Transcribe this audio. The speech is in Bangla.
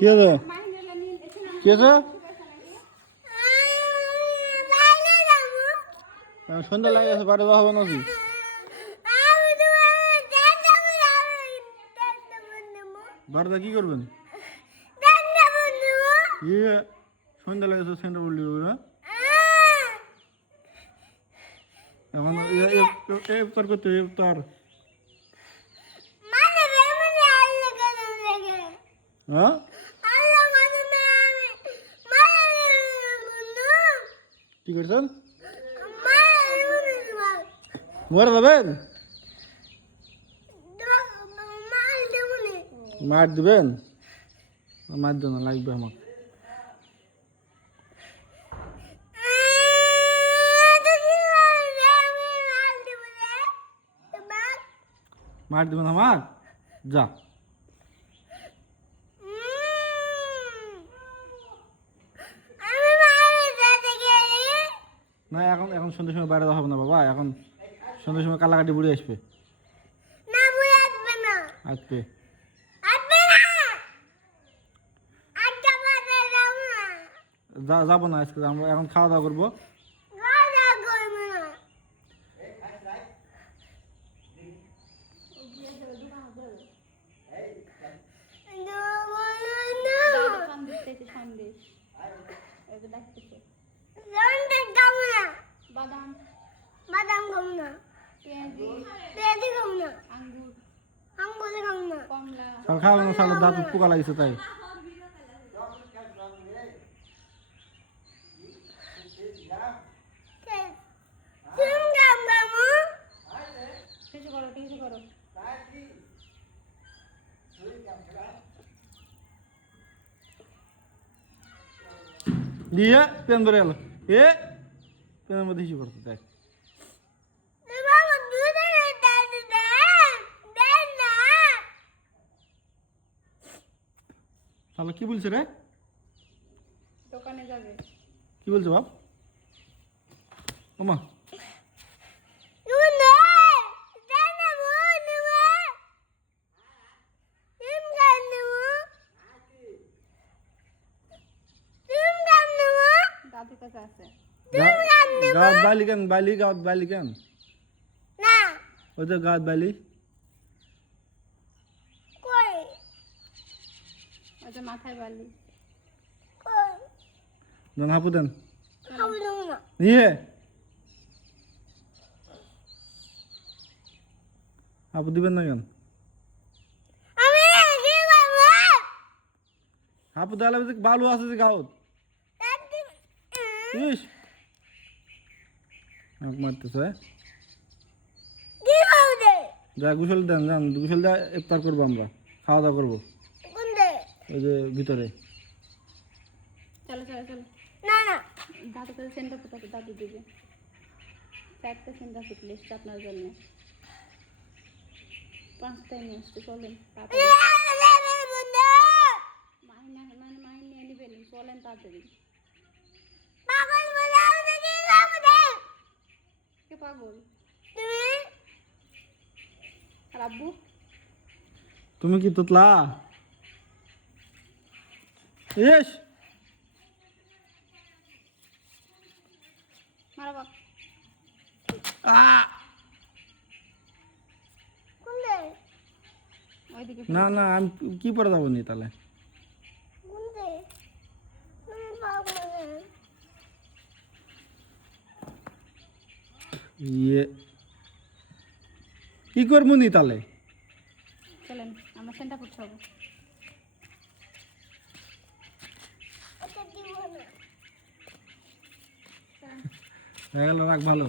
কি আছে কি আছে সন্ধ্যা লাগে আছে বাড়ি যাওয়া হবে নাকি বাড়িতে কি করবেন ইয়ে সন্ধ্যা লাগে সেন্টার বললি না এখন ইফতার করতে ইফতার হ্যাঁ কি করছেন মরে যাবেন মার দিবেন মার দেন না লাগবে আমাকে মার দিবেন আমার যা না এখন এখন সন্ধ্যের সময় বাইরে হবে না বাবা এখন সন্ধ্যের সময় কালাকাটি বুড়ি আসবে আসবে যাবো না আজকে আমরা এখন খাওয়া দাওয়া করবো বাদাম খাবো না পেঁয়াজি খাবো না আঙ্গুর খাবো না খাওয়া না সালের দাঁত পোকা লাগিছে তাই দিয়ে পেন ধরে এলো পেনের মধ্যে হিসু করতে দেখ তাহলে কি বলছে রে দোকানে যাবে কি বলছে বাপ ওমা গাঁত বালি কেন বালি গাঁত বালি কেন ওই তো গাঁত বালি মাথায় বালি দেন হাপু দেন নিয়ে হাপু দিবেন না কেন হাপু দেওয়ালে বালু আছে যে গাঁত ইস মারতেছে যা গোসল দেন যান গোসল দেওয়া ইফতার করবো আমরা খাওয়া দাওয়া করবো ওই যে ভিতরে চলো চলো চলো না না দাদু কাছে সেন্টার কোথাও দাদু দিবে একটা সেন্টার ফুটলে এসছে আপনার জন্য 5টায় নিয়ে আসছে চলেন মাইন নিয়ে নেবেন চলেন তাড়াতাড়ি কে পাগল আর আব্বু তুমি কি তোতলা ইস মারা বাপ না না আমি কি পরে যাবো নি তাহলে ইয়ে কি করবো নি তাহলে চলেন আমরা সেন্টার করতে হবে হয়ে গেল রাখ ভালো